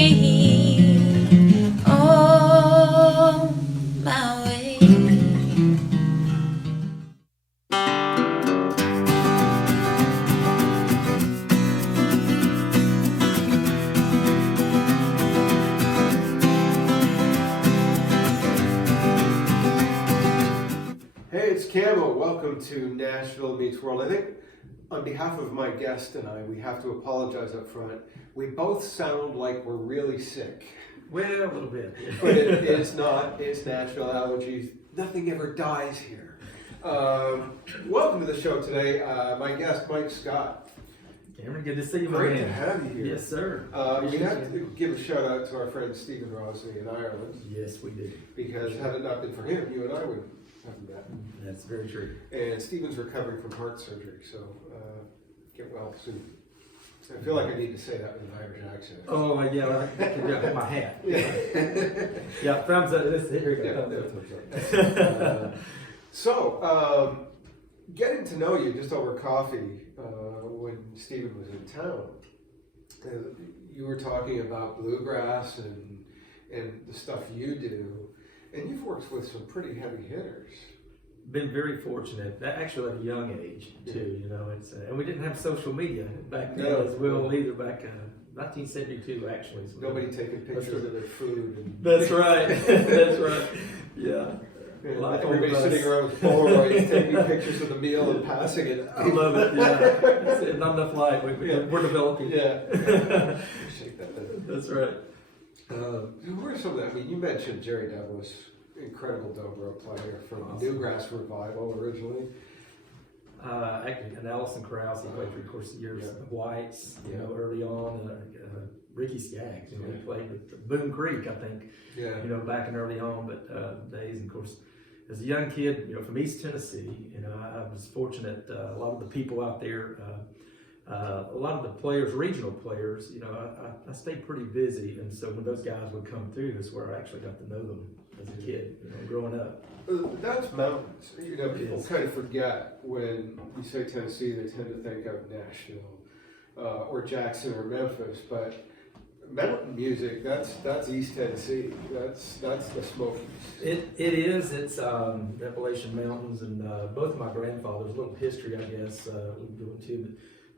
on my way. Hey, it's Camo. Welcome to Nashville Meets World. I think on behalf of my guest and I, we have to apologize up front. We both sound like we're really sick. Well, a little bit. But it's not. It's Nashville allergies. Nothing ever dies here. Welcome to the show today. My guest, Mike Scott. Cameron, good to see you, my Great man. to have you here. Yes, sir. We have to give a shout out to our friend Stephen Rosley in Ireland. Yes, we do. Because had it not been for him, you and I would have met. That's very true. And Stephen's recovering from heart surgery, so get well soon. I feel like I need to say that with an Irish accent. Oh, yeah, I can do it with my hat. Yeah, thumbs up. Here we go. Yeah, so, getting to know you just over coffee when Stephen was in town, you were talking about bluegrass and the stuff you do, and you've worked with some pretty heavy hitters. Been very fortunate, actually at a young age too. You know, and we didn't have social media back then as well either. Back 1972, actually. So nobody taking pictures of their food. That's right. That's right. Yeah. Everybody sitting around with Polaroids taking pictures of the meal and passing it. I love it. Yeah. Not enough light. We're developing. Yeah. Appreciate that. That's right. Who are some of that? I mean, you mentioned Jerry Douglas, incredible dobro player from Newgrass Revival originally. Actually, and Alison Krauss, he played 3/4 years. The Whites, you know, early on. Ricky Skaggs, you know, he played with Boone Creek, I think. Yeah. You know, back in early on, but days, and of course, as a young kid, you know, from East Tennessee, you know, I was fortunate. A lot of the people out there, a lot of the players, regional players, you know, I stayed pretty busy, and so when those guys would come through, that's where I actually got to know them as a kid, you know, growing up. That's mountains. You know, people kind of forget when you say Tennessee, they tend to think of Nashville or Jackson or Memphis, but mountain music, that's East Tennessee. That's the Smokies. It is. It's Appalachian Mountains, and both of my grandfathers. A little history, I guess, we'll do it too.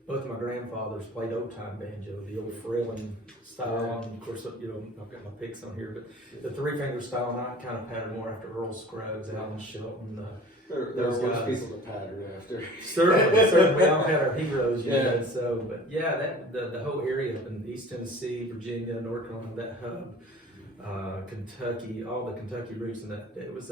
But both of my grandfathers played old time banjo, the old Frelling style. And of course, you know, I've got my picks on here, but the three finger style, and I kind of pattern more after Earl Scruggs, Alan Shelton. There are worse people to pattern after. Certainly, we all had our heroes, you know. And so, but yeah, the whole area up in East Tennessee, Virginia, North Carolina, that hub, Kentucky, all the Kentucky roots, and that it was,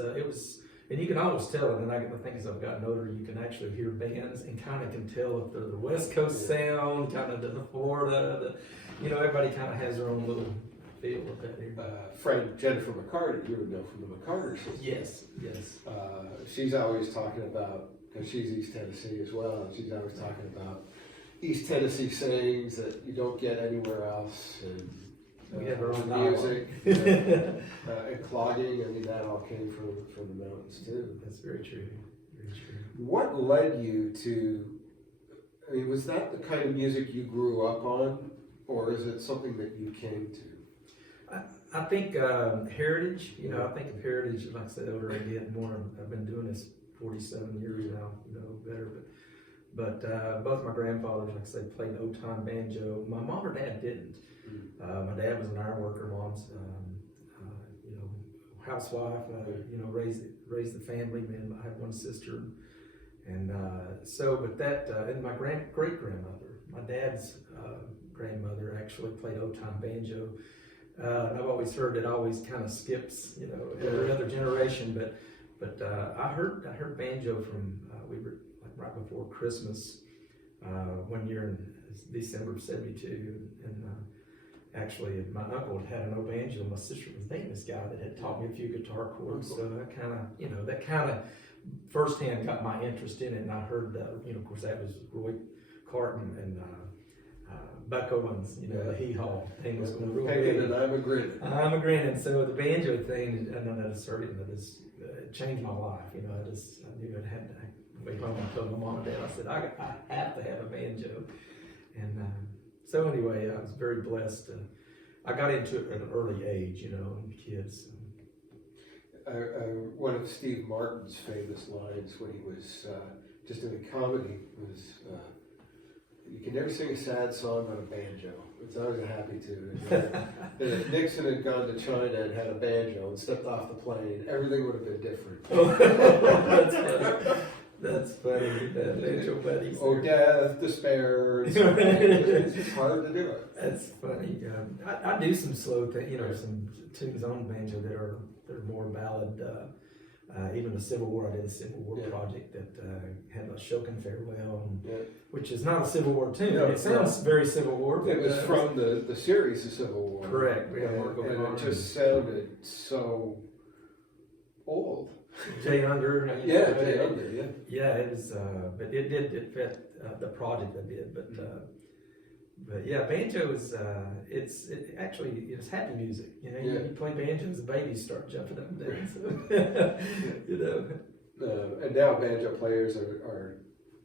and you can always tell. And I think as I've gotten older, you can actually hear bands and kind of can tell if they're the West Coast sound, kind of the Florida, you know, everybody kind of has their own little feel with that here. Friend Jennifer McCarty, you would know from the McCarter system. Yes. She's always talking about, because she's East Tennessee as well, and she's always talking about East Tennessee sayings that you don't get anywhere else, and we have our own music, and clogging. I mean, that all came from the mountains too. That's very true. Very true. What led you to? I mean, was that the kind of music you grew up on, or is it something that you came to? I think heritage, you know, I think of heritage, like I said, older I get, more, I've been doing this 47 years now, you know, better, but both my grandfathers, like I said, played old time banjo. My mom or dad didn't. My dad was an iron worker, mom's, you know, housewife, you know, raised the family, man, I had one sister, and so, but that, and my great-grandmother, my dad's grandmother actually played old time banjo. And I've always heard it always kind of skips, you know, every other generation. But I heard banjo from we were like right before Christmas one year in December of '72, and actually my uncle had an old banjo. My sister was dating this guy that had taught me a few guitar chords, so that kind of firsthand got my interest in it. And I heard you know, of course, that was Roy Carton and Buck Owens, you know, the hee-haw thing was going real big. And I'm a grinning. I'm a grinning. So the banjo thing, and then that changed my life. You know, I knew I had to wait home. I told my mom and dad, I said, I have to have a banjo. And so anyway, I was very blessed to I got into it at an early age, you know, and kids. One of Steve Martin's famous lines when he was just in a comedy was, "You can never sing a sad song on a banjo. It's always a happy tune." And if Nixon had gone to China and had a banjo and stepped off the plane, everything would have been different. That's funny. That's funny. Banjo buddies. Oh, death, despair. It's just hard to do it. That's funny. I do some slow things, you know, some tunes on banjo that are more ballad. Even the Civil War, I did a Civil War project that had a Shokin Farewell, which is not a Civil War tune. No, it sounds very Civil War. But, it was from the series of Civil War. Correct. We and it just sounded so old. Jay Under. Jay Under, Yeah, it was, but it fit the project I did, but yeah, banjo is, it's happy music, you know, you play banjos, the babies start jumping up and down, so, you know. And now banjo players are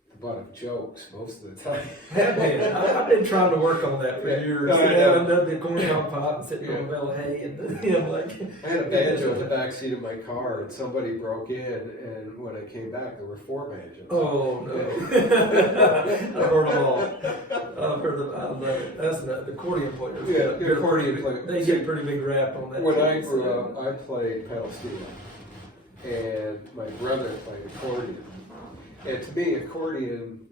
the butt of jokes most of the time. I've been trying to work on that for years. I know. I've done the corn cob pop and sitting on a bale of hay, and you know, like. I had a banjo in the back seat of my car, and somebody broke in, and when I came back, there were 4 banjos. Oh no! I've heard them all. I've heard them. I love it. That's the accordion players. Yeah, the accordion players. They get pretty big rap on that. When I grew up, I played pedal steel, and my brother played accordion. And to me, accordion,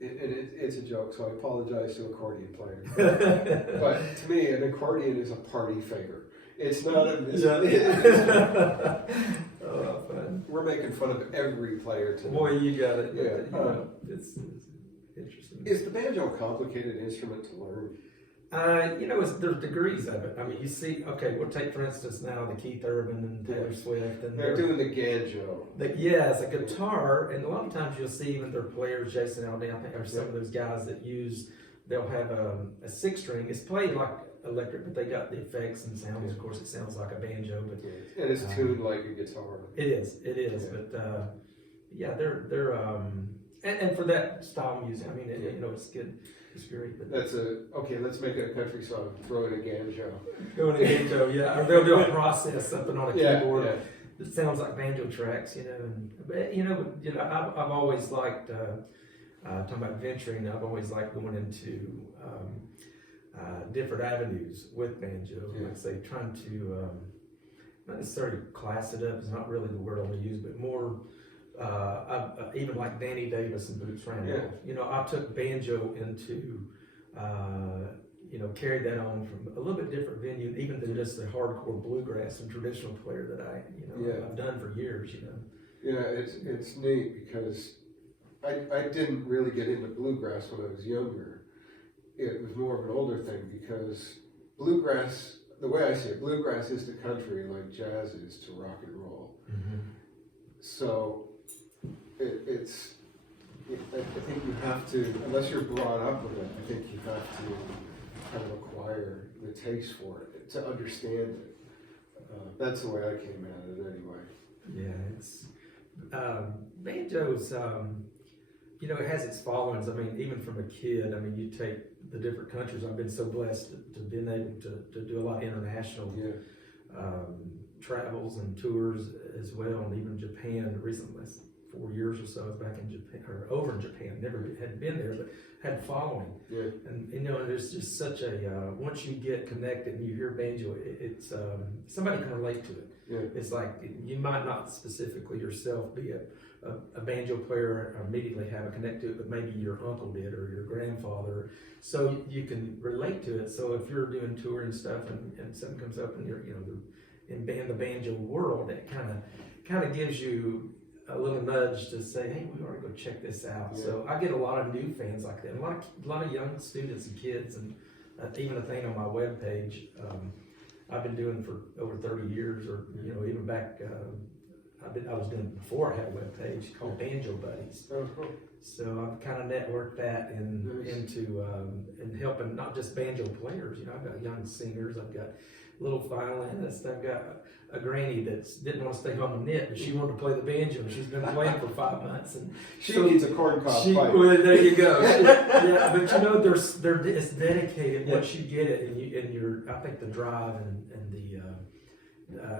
it's a joke, so I apologize to accordion players. But to me, an accordion is a party favor. It's not a Oh, fun. We're making fun of every player today. Boy, you got it. Yeah. You know, it's interesting. Is the banjo a complicated instrument to learn? You know, there's degrees of it. I mean, you see, okay, we'll take, for instance, now the Keith Urban and Taylor Swift. And they're doing the banjo. It's a guitar, and a lot of times you'll see even their players, Jason Aldean, I think, or some of those guys that they'll have a 6-string. It's played like electric, but they got the effects and sounds. Of course, it sounds like a banjo, but and it's tuned like a guitar. It is. Yeah. But they're and for that style of music, I mean, you know, it's good. It's great. But That's okay. Let's make it a country song. Throw in a banjo. Going to banjo, or they'll do a process something on a keyboard. Yeah. It sounds like banjo tracks, you know. But I've always liked talking about venturing. I've always liked going into different avenues with banjo. Like I say, trying to not necessarily class it up. It's not really the word I want to use, but more. Even like Danny Davis and Boots Randolph, you know, I took banjo into, carried that on from a little bit different venue, even than just the hardcore bluegrass and traditional player that I've done for years, you know. Yeah, it's neat because I didn't really get into bluegrass when I was younger. It was more of an older thing because bluegrass, the way I see it, bluegrass is to country like jazz is to rock and roll. Mm-hmm. So I think you have to, unless you're brought up with it, I think you have to kind of acquire the taste for it to understand it. That's the way I came at it anyway. Yeah, it's banjo's. It has its followings. I mean, even from a kid. I mean, you take the different countries. I've been so blessed to been able to do a lot of international travels and tours as well, and even Japan recently. 4 years or so, I was back in Japan, or over in Japan. Never had been there, but had following. Yeah. And there's just such a once you get connected and you hear banjo, it's somebody can relate to it. Yeah. It's like you might not specifically yourself be a banjo player or immediately have a connect to it, but maybe your uncle did or your grandfather, so you can relate to it. So if you're doing tour and stuff, and something comes up and you're in the banjo world, it kind of gives you a little nudge to say, hey, we ought to go check this out. Yeah. So I get a lot of new fans like that, a lot of young students and kids, and even a thing on my webpage I've been doing for over 30 years, or even back. I was doing it before I had a webpage called Banjo Buddies. Oh, cool. So I've kind of networked that into helping not just banjo players. I've got young singers. I've got little violinist. I've got a granny that didn't want to stay home and knit, but she wanted to play the banjo. She's been playing for 5 months, and She needs a corncob pipe. well, there you go. Yeah, but you know, it's dedicated once you get it, and you're. I think the drive and the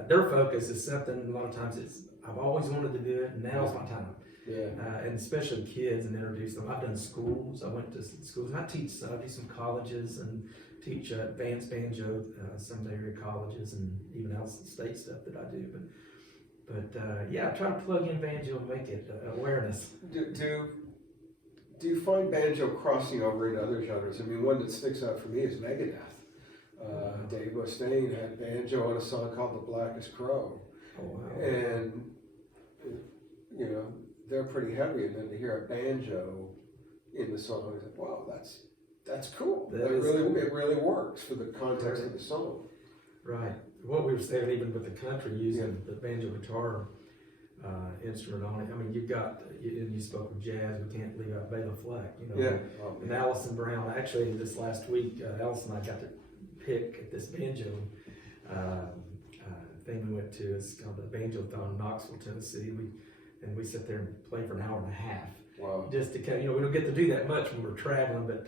their focus is something. A lot of times I've always wanted to do it, and now's my time. Yeah. And especially kids, and introduce them. I've done schools. I went to schools. And I teach. I do some colleges and teach advanced banjo, some area colleges, and even out of state stuff that I do. But yeah, I try to plug in banjo and make it awareness. Do you find banjo crossing over into other genres? I mean, one that sticks out for me is Megadeth. Dave Mustaine had banjo on a song called "The Blackest Crow," Oh wow! and you know they're pretty heavy, and then to hear a banjo in the song, I said, "Wow, that's cool. It really works for the context of the song." Right. What we were saying, even with the country, using the banjo guitar instrument on it. I mean, you've got, and you spoke of jazz. We can't leave out Bela Fleck. You know, and Allison Brown. Actually, this last week, Allison and I got to pick at this banjo thing we went to. It's called the Banjo-thon in Knoxville, Tennessee. We sit there and play for an hour and a half. Wow. Just to kind of, we don't get to do that much when we're traveling, but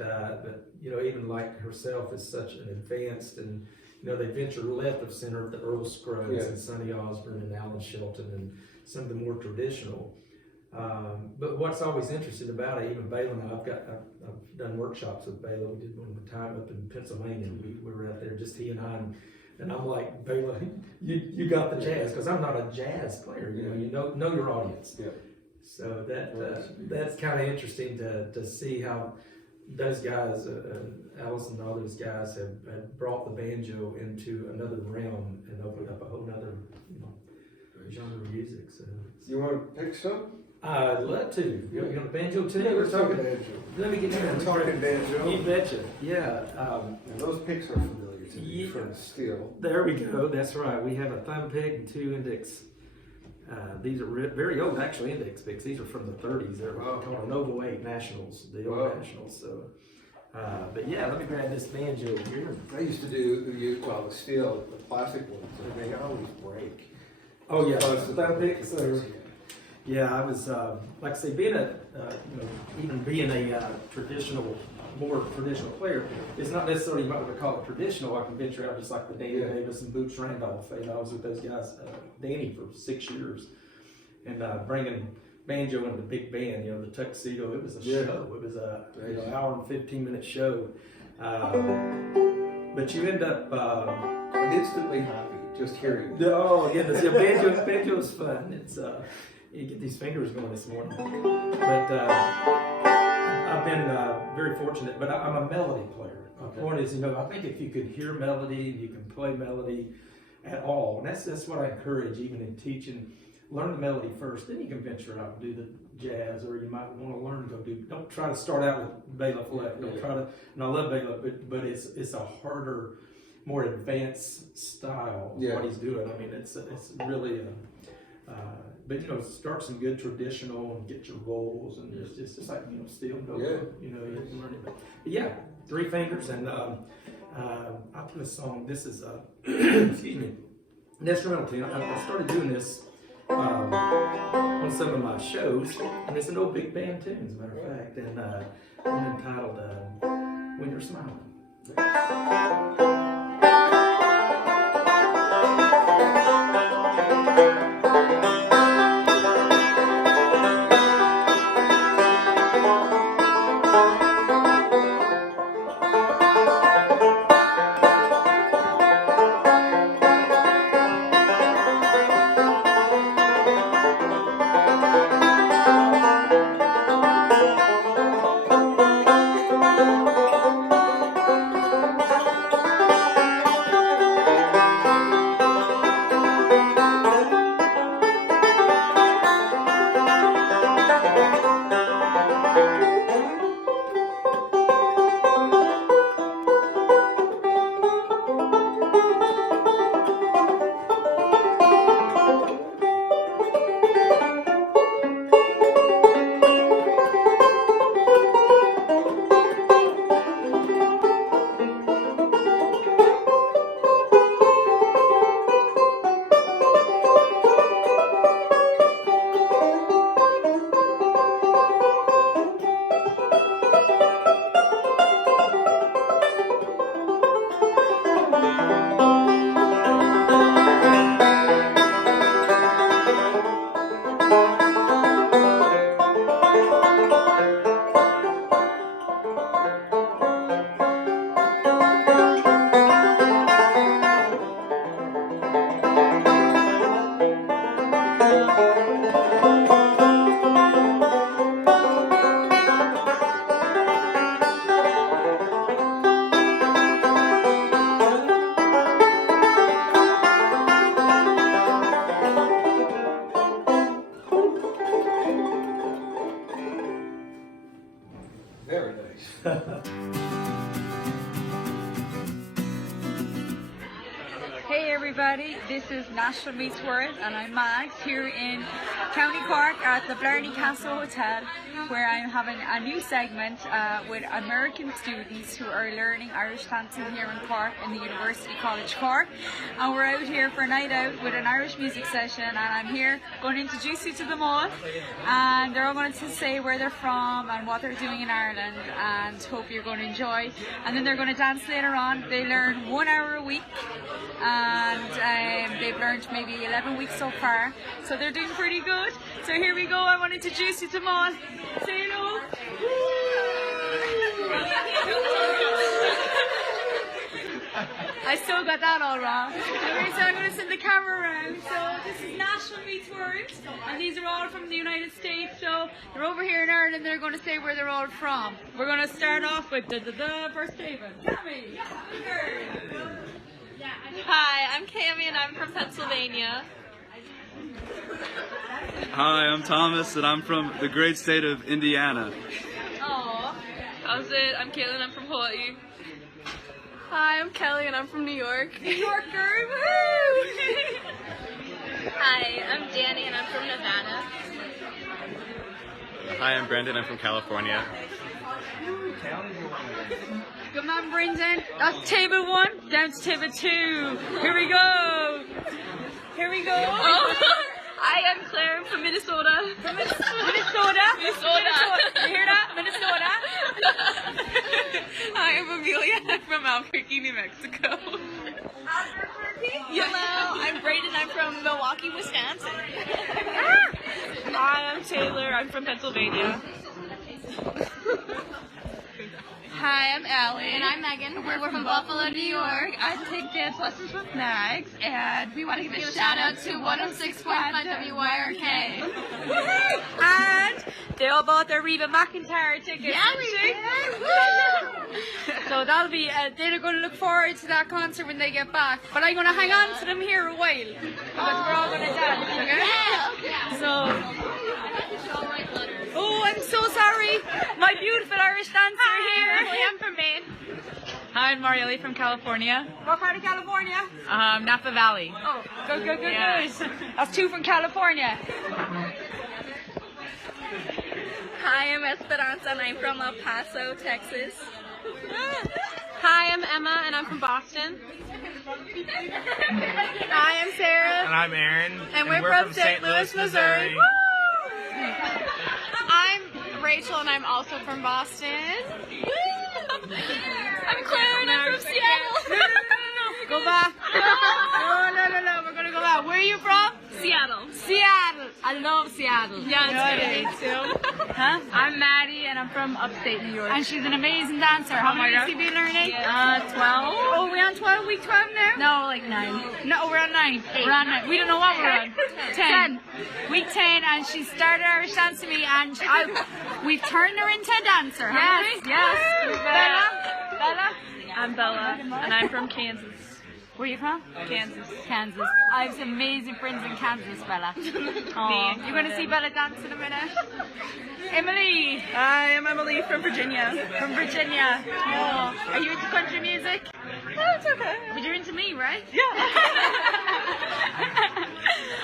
even like herself is such an advanced, and they venture left of center of the Earl Scruggs and Sonny Osborne and Alan Shelton and some of the more traditional. But what's always interesting about it, even Bela and I've done workshops with Bela. We did one time up in Pennsylvania. We were out there, just he and I, and I'm like, Bela, you got the jazz, because I'm not a jazz player. You know your audience. Yeah. So that's kind of interesting to see how those guys, Alice and all those guys, have brought the banjo into another realm and opened up a whole other genre of music. So you want to pick some? I'd love to. You want a banjo too? Yeah, we're talking banjo. Let me get you talking banjo. You betcha. Yeah. And those picks are familiar to me from steel. There we go. That's right. We have a thumb pick and 2 index. These are very old, actually, index picks. These are from the 30s. They're called Nova 8 Nationals, the old Nationals. So, but yeah, let me grab this banjo here. I used to do the steel, the plastic ones, and they always break. Oh yeah, thumb picks. Yeah, I was like I say, being a more traditional player. It's not necessarily you might want to call it traditional. I can venture out just like the Danny Davis and Boots Randolph. I was with those guys, Danny, for 6 years, and bringing banjo into the big band. The tuxedo. It was a show. It was an hour and 15-minute show. But you end up. I'm instantly happy just hearing. Banjo is fun. It's you get these fingers going this morning. But I've been very fortunate, but I'm a melody player. The point is, I think if you could hear melody and you can play melody at all, and that's what I encourage even in teaching. Learn the melody first, then you can venture out and do the jazz, or you might want to learn to go do. Don't try to start out with Bela Fleck. Don't try to. And I love Bela, but it's a harder, more advanced style of what he's doing. I mean, it's really. But start some good traditional and get your rolls, and it's just like steel and you can learn it. But yeah, 3 fingers, and I'll play a song. This is excuse me, an instrumental tune. I started doing this on some of my shows, and it's an old big band tune, as a matter of fact, and one entitled "When You're Smiling." Hey everybody, this is Nashville Meets World and I'm Mags here in County Cork at the Blarney Castle Hotel, where I'm having a new segment with American students who are learning Irish dancing here in Cork in the University College Cork, and we're out here for a night out with an Irish music session, and I'm here going to introduce you to them all, and they're all going to say where they're from and what they're doing in Ireland, and hope you're going to enjoy. And then they're going to dance later on. They learn 1 hour a week, and they've learned maybe 11 weeks so far, so they're doing pretty good. So here we go. I want to introduce you to them all. Say hello. I still got that all wrong. Okay, so I'm going to send the camera around. So this is Nashville Meets World, and these are all from the United States. So they're over here in Ireland. They're going to say where they're all from. We're going to start off with first David. Tammy. Hi, I'm Cami and I'm from Pennsylvania. Hi, I'm Thomas and I'm from the great state of Indiana. Aww. How's it? I'm Caitlin, I'm from Hawaii. Hi, I'm Kelly and I'm from New York. New Yorker. Woo! Hi, I'm Danny and I'm from Nevada. Hi, I'm Brandon. I'm from California. Good man, Brendan. That's table 1, down to table 2. Here we go. Here we go. Oh. Hi, I'm Claire, I'm from Minnesota. From Minnesota. You hear that? Minnesota. Hi, I'm Amelia. I'm from Albuquerque, New Mexico. Hello, I'm Brayden. I'm from Milwaukee, Wisconsin. Hi, I'm Taylor. I'm from Pennsylvania. Hi, I'm Allie. And I'm Megan. We're from Buffalo, New York. I take dance lessons with Mags, and we want to give a shout out to 106.5 WYRK. And they all bought their Reba McEntire tickets. Yeah, we did. So that'll be, they're going to look forward to that concert when they get back. But I'm going to hang on to them here a while, because we're all going to dance, okay? Yeah. So... Oh, I'm so sorry. My beautiful Irish dancer here. I'm from Maine. Hi, I'm Marielle from California. What part of California? Napa Valley. Oh, good, Yeah. good. That's 2 from California. Hi, I'm Esperanza, and I'm from El Paso, Texas. Hi, I'm Emma, and I'm from Boston. Hi, I'm Sarah. And I'm Aaron. And we're from St. Louis, Missouri. I'm Rachel, and I'm also from Boston. I'm Claire, and I'm from Seattle. Go back. No. We're going to go back. Where are you from? Seattle. Seattle. I love Seattle. Yeah, it's good. Huh? I'm Maddie, and I'm from upstate New York. And she's an amazing dancer. How many weeks have you been learning? 12. Oh, we're on 12, week 12 now? No, like 9. No, we're on 9. 8. We're on 9. We don't know what we're on. 10. Week 10, and she started Irish dance to me, and we've turned her into a dancer, haven't we? Yes. Bella? I'm Bella, and I'm from Kansas. Where are you from? Kansas. Kansas. I have some amazing friends in Kansas, Bella. Oh, you're going to see Bella dance in a minute. Emily. Hi, I'm Emily from Virginia. From Virginia. Oh. Are you into country music? Oh, it's okay. But you're into me, right? Yeah.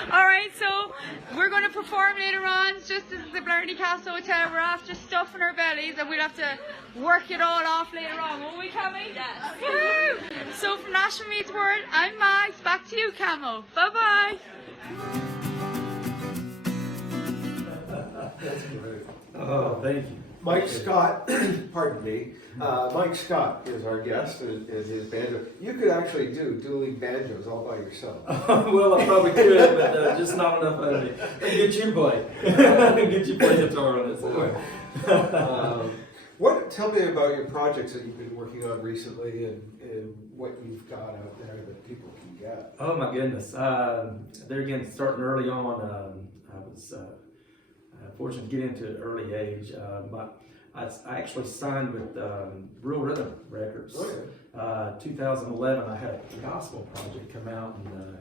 Alright, so we're going to perform later on, just as the Blarney Castle Hotel. We're after stuffing our bellies, and we'll have to work it all off later on, won't we, Cami? Yes. Woo! So from Nashville Meets World, I'm Mags. Back to you, Camo. Bye-bye. That's great. Oh, thank you. Mike Scott, pardon me, Mike Scott is our guest and his banjo. You could actually do dueling banjos all by yourself. Well, I probably could, but just not enough of it. Get you play. Get you play guitar on it. So. Tell me about your projects that you've been working on recently and what you've got out there that people can get. Oh my goodness. There again, starting early on, I was fortunate to get into an early age. But I actually signed with Real Rhythm Records. Oh, yeah. 2011, I had a gospel project come out, and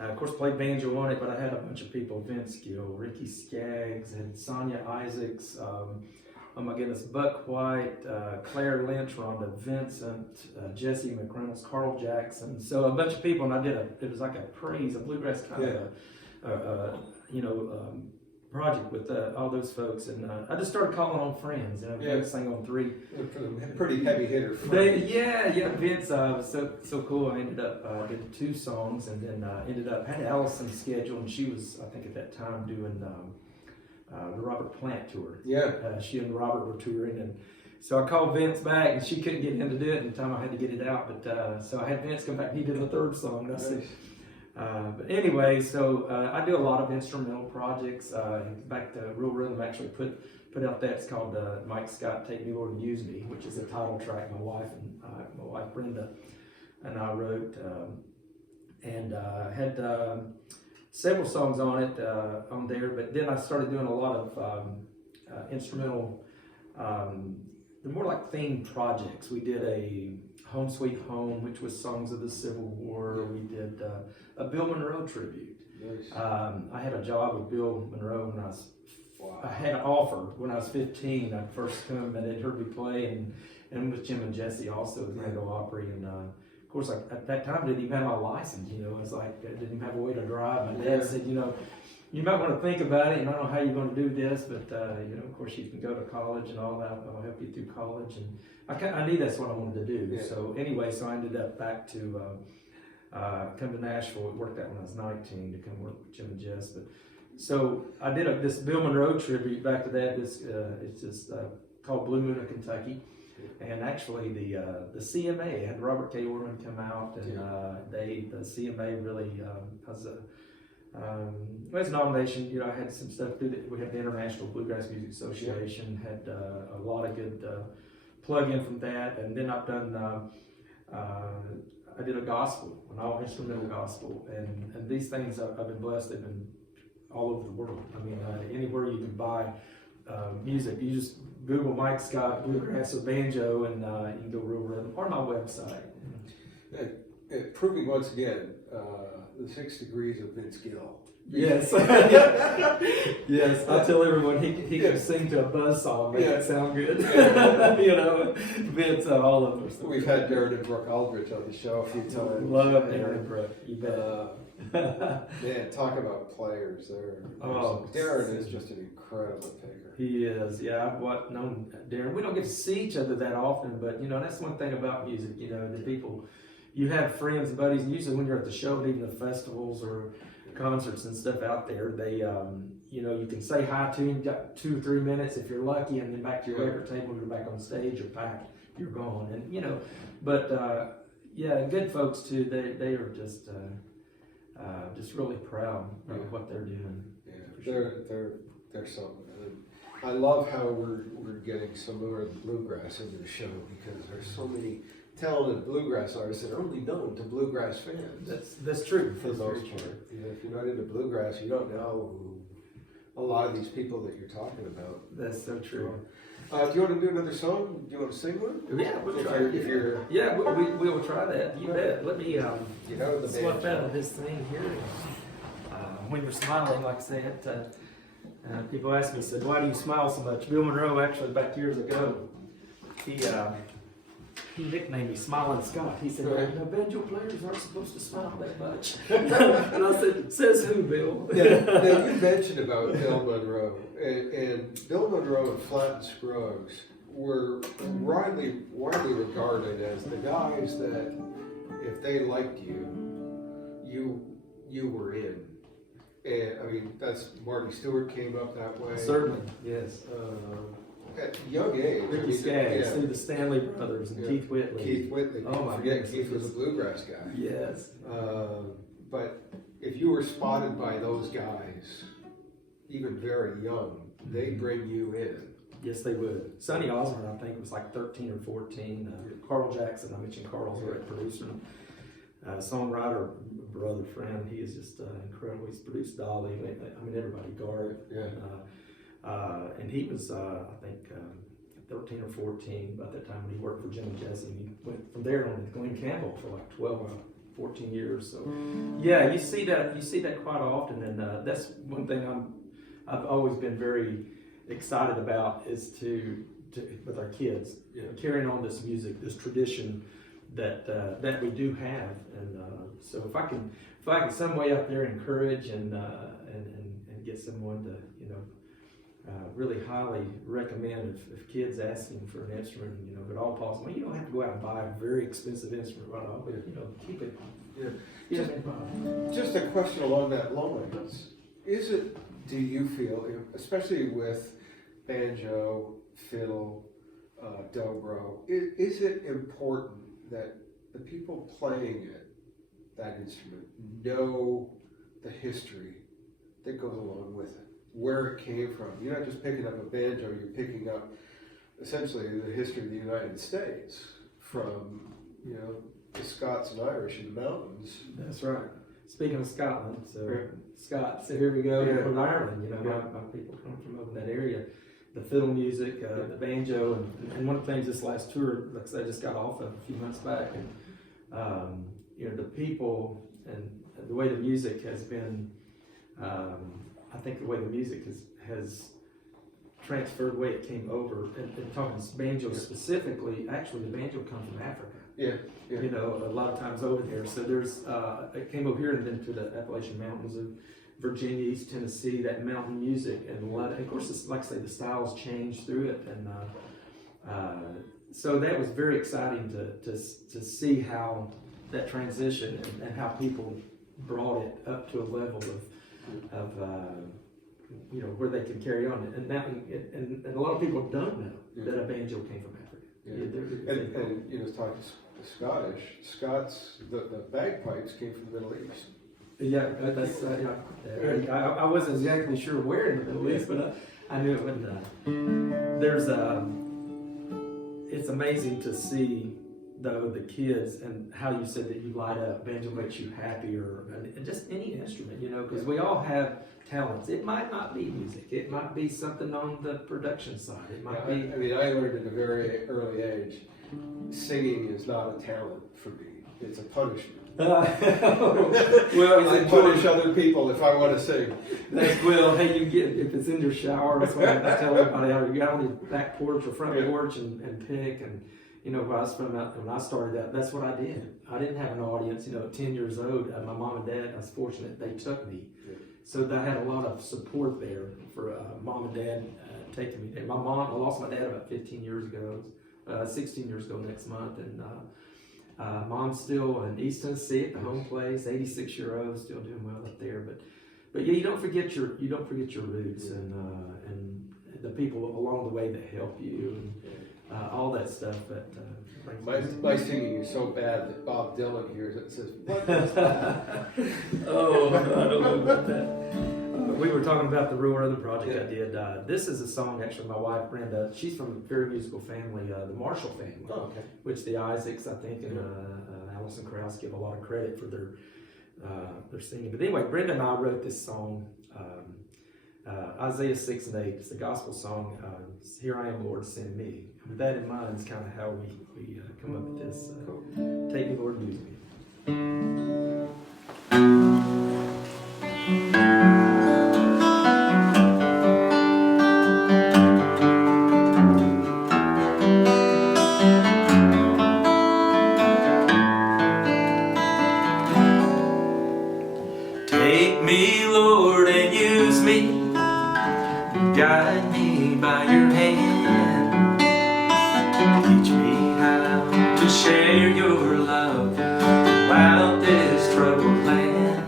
I, of course, played banjo on it, but I had a bunch of people, Vince Gill, Ricky Skaggs, and Sonia Isaacs, oh my goodness, Buck White, Claire Lynch, Rhonda Vincent, Jesse McReynolds, Carl Jackson. So a bunch of people, and it was like a bluegrass kind of project with all those folks. And I just started calling on friends, and I sang on 3. Pretty heavy hitter. Vince was so cool. I ended up did 2 songs, and then had Allison scheduled, and she was, I think at that time, doing the Robert Plant tour. She and Robert were touring, and so I called Vince back, and she couldn't get him to do it in the time I had to get it out. But so I had Vince come back. He did the 3rd song. That's it. But anyway, so I do a lot of instrumental projects. Back to Real Rhythm actually put out that. It's called Mike Scott Take Me Lord and Use Me, which is a title track my wife Brenda and I wrote, and had several songs on it on there. But then I started doing a lot of instrumental, they're more like themed projects. We did a Home Sweet Home, which was songs of the Civil War. We did a Bill Monroe tribute. Nice. I had a job with Bill Monroe when I had an offer when I was 15. I'd first come and they'd heard me play, and with Jim and Jesse also at Randall Opry. And of course, at that time, I didn't even have my license. You know, it's like I didn't even have a way to drive. My dad said, you know, you might want to think about it, and I don't know how you're going to do this, but you know, of course, you can go to college and all that. I'll help you through college, and I knew that's what I wanted to do. Yeah. So anyway, so I ended up back to come to Nashville. It worked out when I was 19 to come work with Jim and Jess. But so I did this Bill Monroe tribute. Back to that, it's just called Blue Moon of Kentucky. And actually, the CMA had Robert K. Orman come out, and the CMA really has a as a nomination. You know, I had some stuff through that. We had the International Bluegrass Music Association, had a lot of good plug-in from that, and then I've done. I did a gospel, an all-instrumental gospel, and these things I've been blessed. They've been all over the world. I mean, anywhere you can buy music, you just Google Mike Scott bluegrass or banjo, and you can go Real Rhythm or my website. Proving once again the 6 degrees of Vince Gill. Yes. Yes, I tell everyone he can sing to a buzzsaw, make it sound good. You know, Vince, all of us. We've had Darren and Brooke Aldrich on the show a few times. Love Darren and Brooke, you bet. Man, talk about players there. Darren is just an incredible picker. He is, yeah. I've known Darren. We don't get to see each other that often, but you know, that's one thing about music. You know, the people, you have friends and buddies, and usually when you're at the show, even the festivals or concerts and stuff out there, they, you know, you can say hi to him, got 2 or 3 minutes if you're lucky, and then back to your record table, you're back on stage, you're packed, you're gone, and you know, but yeah, good folks too. They are just really proud of what they're doing. Yeah, they're something. I love how we're getting some more of the bluegrass into the show, because there's so many talented bluegrass artists that are only known to bluegrass fans. That's true for the most part. You know, if you're not into bluegrass, you don't know a lot of these people that you're talking about. That's so true. Do you want to do another song? Do you want to sing one? Yeah, we'll try. Yeah, we will try that. You bet. Let me swap out of this thing here. When you're smiling, like I said, people ask me, said, "Why do you smile so much?" Bill Monroe, actually, back years ago, he nicknamed me Smiling Scott. He said, "You know, banjo players aren't supposed to smile that much." And I said, "Says who, Bill?" Now you mentioned about Bill Monroe, and Bill Monroe and Flatt and Scruggs were widely regarded as the guys that, if they liked you, you were in. And I mean, that's Marty Stewart came up that way. Certainly, yes. At a young age. Ricky Skaggs, through the Stanley Brothers, and Keith Whitley. Keith Whitley. Oh my forget goodness. Keith was a bluegrass guy. Yes. But if you were spotted by those guys, even very young, they'd bring you in. Yes, they would. Sonny Osborne, I think, was like 13 or 14. Carl Jackson, I mentioned Carl's a great producer. Songwriter, brother, friend. He is just incredible. He's produced Dolly. I mean, everybody. Garth. Yeah. And he was, I think, 13 or 14 by that time when he worked for Jim and Jesse. And he went from there on to Glenn Campbell for like 12 or 14 years. So, yeah, you see that quite often, and that's one thing I've always been very excited about is to with our kids, carrying on this music, this tradition that we do have, and so if I can some way out there encourage and get someone to really highly recommend if kids asking for an instrument, if at all possible. You don't have to go out and buy a very expensive instrument right off, but keep it. Just a question along that line. Do you feel, especially with banjo, fiddle, dobro, is it important that the people playing that instrument know the history that goes along with it, where it came from? You're not just picking up a banjo, you're picking up essentially the history of the United States from, the Scots and Irish in the mountains. That's right. Speaking of Scotland, Scots, so here we go with Ireland. My people come from over that area. The fiddle music, the banjo, and one of the things this last tour, like I said, I just got off of a few months back, and the people and the way the music has been. I think the way the music has transferred, the way it came over, and talking banjo specifically. Actually, the banjo comes from Africa. Yeah. A lot of times over there. So there's it came over here and then to the Appalachian Mountains of Virginia, East Tennessee, that mountain music, and of course, it's, like I say, the styles changed through it, and so that was very exciting to see how that transition and how people brought it up to a level of where they can carry on, and a lot of people don't know that a banjo came from Africa. And talking to Scots, the bagpipes came from the Middle East. Yeah, that's I wasn't exactly sure where in the Middle East, but I knew it when there's it's amazing to see though the kids and how you said that you light up. Banjo makes you happier, and just any instrument, because we all have talents. It might not be music. It might be something on the production side. It might be. I learned at a very early age, singing is not a talent for me. It's a punishment. Well, I punish other people if I want to sing. Hey, you get if it's in your shower. That's what I tell everybody. You get on your back porch or front porch and pick. And when I started out, that's what I did. I didn't have an audience. At 10 years old, my mom and dad. I was fortunate they took me. So I had a lot of support there for mom and dad taking me. And I lost my dad about 15 years ago, 16 years ago next month, and mom's still in East Tennessee at the home place, 86-year-old, still doing well up there. But you don't forget your roots and the people along the way that help you and all that stuff. But my singing is so bad that Bob Dylan hears it and says, "What is that?" Oh, I don't know about that. We were talking about the Rural Rhythm project I did. This is a song, actually, my wife Brenda, she's from a very musical family, the Marshall family, which the Isaacs, I think, and Allison Krause give a lot of credit for their singing. But anyway, Brenda and I wrote this song, Isaiah 6:8. It's a gospel song, Here I Am, Lord, Send Me. With that in mind, it's kind of how we come up with this. Take me, Lord, use me. Take me, Lord, and use me. Guide me by your hand. Teach me how to share your love throughout this troubled land.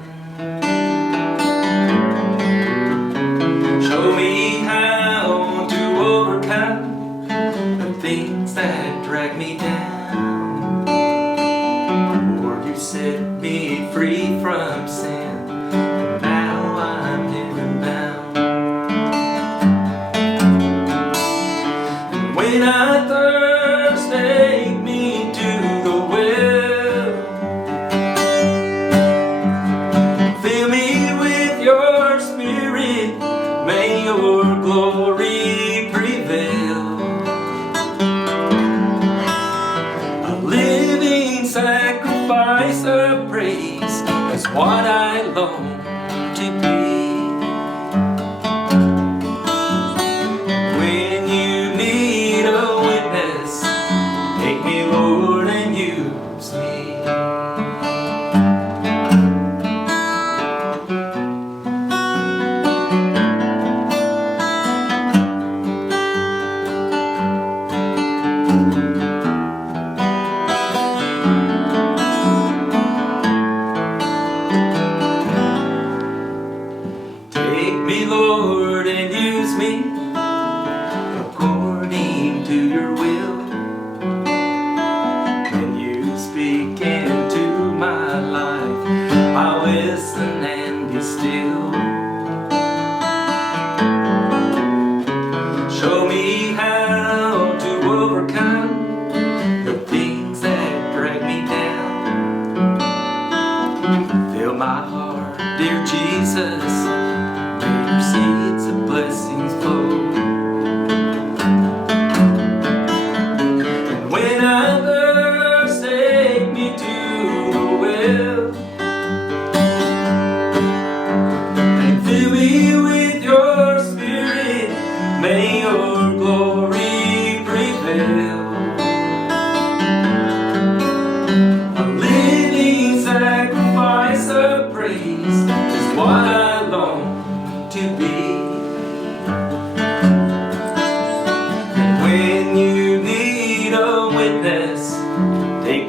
Show me how to overcome the things that drag me down. Lord, you set me free from sin. When I thirst, take me to the well. Fill me with your spirit, may your glory prevail. A living sacrifice of praise is what I long to be.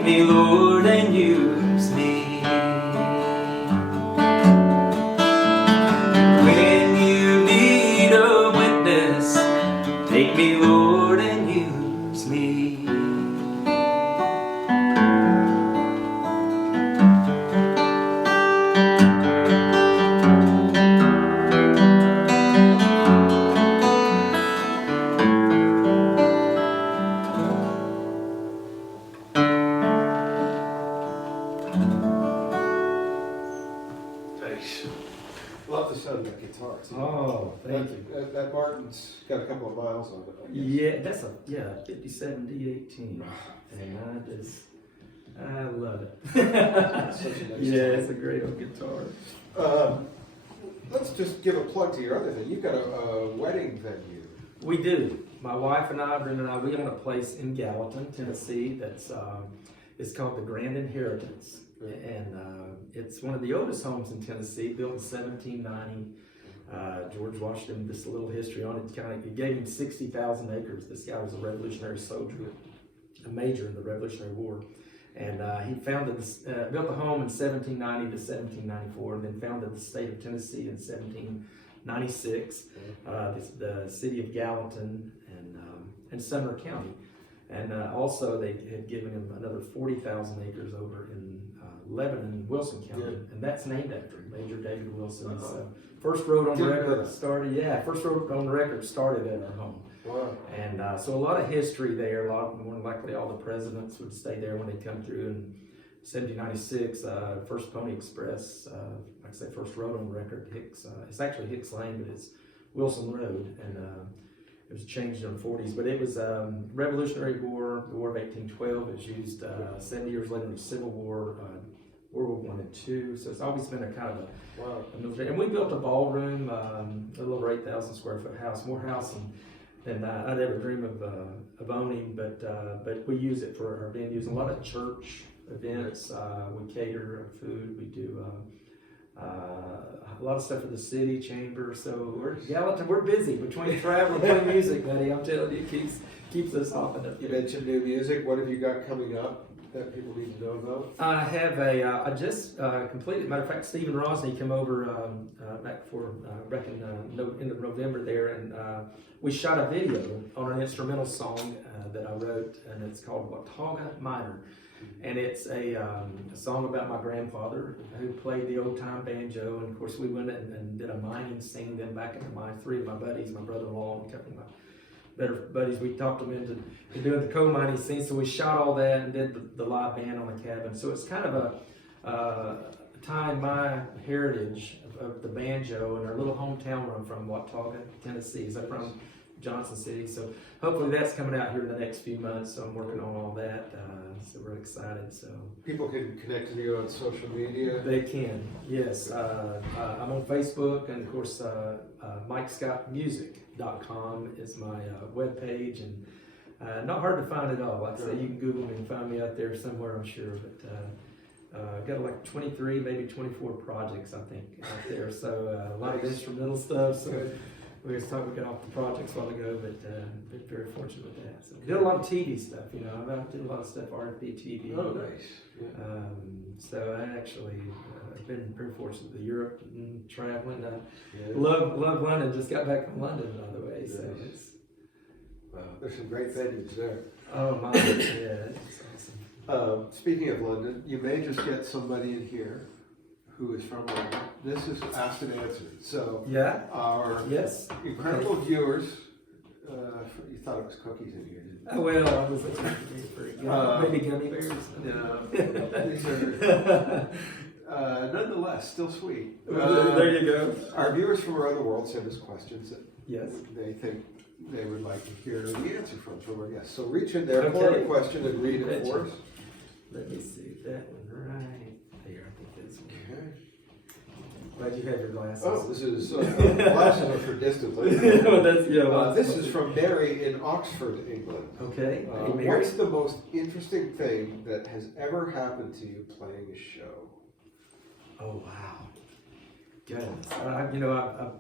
me, Lord, and use me. When you need a witness, take me, Lord, and use me. Love the sound of that guitar. too. Oh, thank you. That Martin's got a couple of miles on it. I guess. Yeah, that's a 57 D18, and I love it. Such a nice Yeah, tone. it's a great old guitar. Let's just give a plug to your other thing. You've got a wedding venue. We do. My wife and I, Brenda and I, we own a place in Gallatin, Tennessee. That's it's called the Grand Inheritance, and it's one of the oldest homes in Tennessee, built in 1790. George Washington, just a little history on it. It gave him 60,000 acres. This guy was a Revolutionary soldier, a major in the Revolutionary War, and he founded built the home in 1790 to 1794, and then founded the state of Tennessee in 1796. The city of Gallatin and Sumner County, and also they had given him another 40,000 acres over in Lebanon, Wilson County, and that's named after him, Major David Wilson. First road on record started. Yeah, first road on record started at our home. Wow. And so a lot of history there. A lot more than likely, all the presidents would stay there when they come through. In 1796, first Pony Express, like I say, first road on record. Hicks. It's actually Hicks Lane, but it's Wilson Road, and it was changed in the 40s. But it was Revolutionary War, the War of 1812. It was used 70 years later in the Civil War. World War I and II, so it's always been a kind of a military. And we built a ballroom, a little over 8,000 square foot house, more house than I'd ever dream of owning. But we use it for our venues, a lot of church events. We cater food. We do a lot of stuff for the city chamber. So we're Gallatin. We're busy between travel and playing music, buddy. I'm telling you, it keeps us hopping up. You mentioned new music. What have you got coming up that people need to know about? I have I just completed, matter of fact, Stephen Rosny came over back in end of November there, and we shot a video on an instrumental song that I wrote, and it's called Watauga Minor. And it's a song about my grandfather who played the old time banjo, and of course we went and did a mining scene then back into my three of my buddies, my brother-in-law and a couple of my better buddies. We talked them into doing the coal mining scene, so we shot all that and did the live band on the cabin. So it's kind of a tying my heritage of the banjo and our little hometown where I'm from, Watauga, Tennessee. So I'm from Johnson City, so hopefully that's coming out here in the next few months. So I'm working on all that, so we're excited. So people can connect with you on social media. They can, yes. I'm on Facebook, and of course MikeScottMusic.com is my webpage, and not hard to find at all. Like I say, you can Google me and find me out there somewhere, I'm sure. But I've got like 23, maybe 24 projects, I think, out there. So a lot of instrumental stuff. So we got off the projects a while ago, but been very fortunate with that. So we did a lot of TV stuff, I did a lot of stuff, RFB TV. Oh, nice. Yeah. So I actually have been pretty fortunate with Europe and traveling. Love London. Just got back from London, by the way. So it's there's some great venues there. Oh my, yeah, it's awesome. Speaking of London, you may just get somebody in here who is from London. This is asked and answered. So our incredible viewers, you thought it was cookies in here, didn't you? Oh, well, I was expecting maybe gummy bears. No, these are nonetheless still sweet. There you go. Our viewers from around the world send us questions that they think they would like to hear the answer from our guests. So reach in there, pull a question, and read it for us. Let me see that one right there. I think that's one. Okay. Glad you have your glasses. Oh, this is glasses are for distance. This is from Mary in Oxford, England. Okay. What's the most interesting thing that has ever happened to you playing a show? Oh wow. Goodness. I'm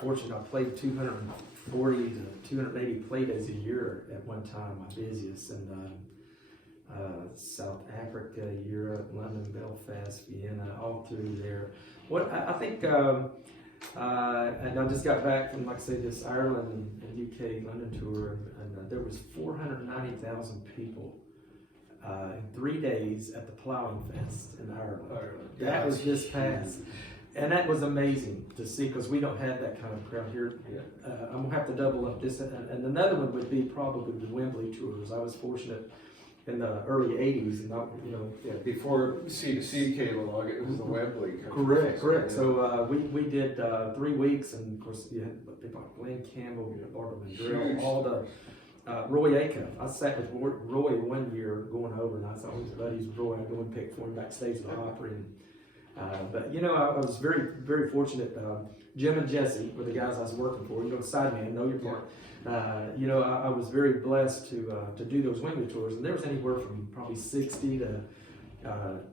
fortunate. I played 240 to 280 play days a year at one time, my busiest, and South Africa, Europe, London, Belfast, Vienna, all through there. What I think, and I just got back from, like I say, this Ireland and UK London tour, and there was 490,000 people in 3 days at the Ploughing Fest in Ireland. That was this past. And that was amazing to see, because we don't have that kind of crowd here. I'm gonna have to double up this, and another one would be probably the Wembley tours. I was fortunate in the early '80s, and before C2C came along, it was the Wembley. Correct. So we did 3 weeks, and of course you had people like Glenn Campbell, Barbara Mandrell, all the Roy Acuff. I sat with Roy 1 year going over, and I was always buddies with Roy. I'd go and pick for him backstage at the Opry. But I was very, very fortunate. Jim and Jesse were the guys I was working for. You know, sideman, know your part. I was very blessed to do those Wembley tours, and there was anywhere from probably 60 to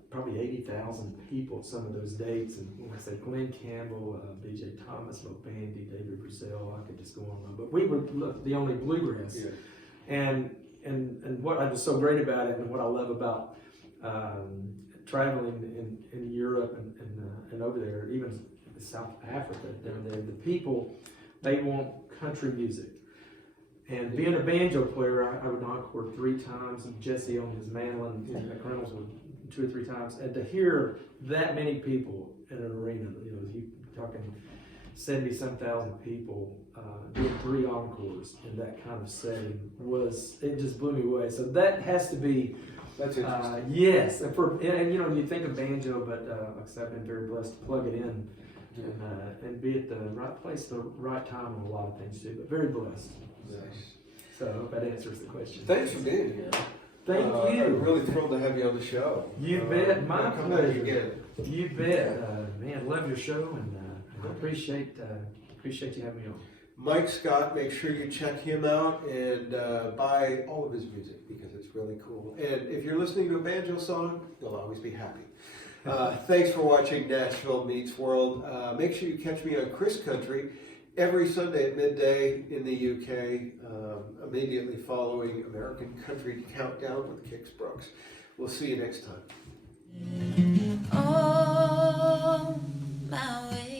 probably 80,000 people at some of those dates. And like I said, Glenn Campbell, B.J. Thomas, Mo Bandy, David Brazil, I could just go on. But we were the only bluegrass. And what I was so great about it, and what I love about traveling in Europe and over there, even South Africa down there, the people, they want country music. And being a banjo player, I would encore 3 times, and Jesse on his mandolin, and McReynolds would 2 or 3 times. And to hear that many people in an arena, you talking 70-some thousand people doing 3 encores in that kind of setting, it just blew me away. So that has to be. That's interesting. Yes, and you think of banjo, but like I said, I've been very blessed to plug it in and be at the right place, the right time on a lot of things too. But very blessed. Nice. So I hope that answers the question. Thanks for being here. Thank you. I'm really thrilled to have you on the show. You bet. My come back pleasure. again. You bet. Man, love your show, and I appreciate you having me on. Mike Scott, make sure you check him out and buy all of his music, because it's really cool. And if you're listening to a banjo song, you'll always be happy. Thanks for watching Nashville Meets World. Make sure you catch me on Chris Country every Sunday at midday in the UK, immediately following American Country Countdown with Kix Brooks. We'll see you next time. On my way.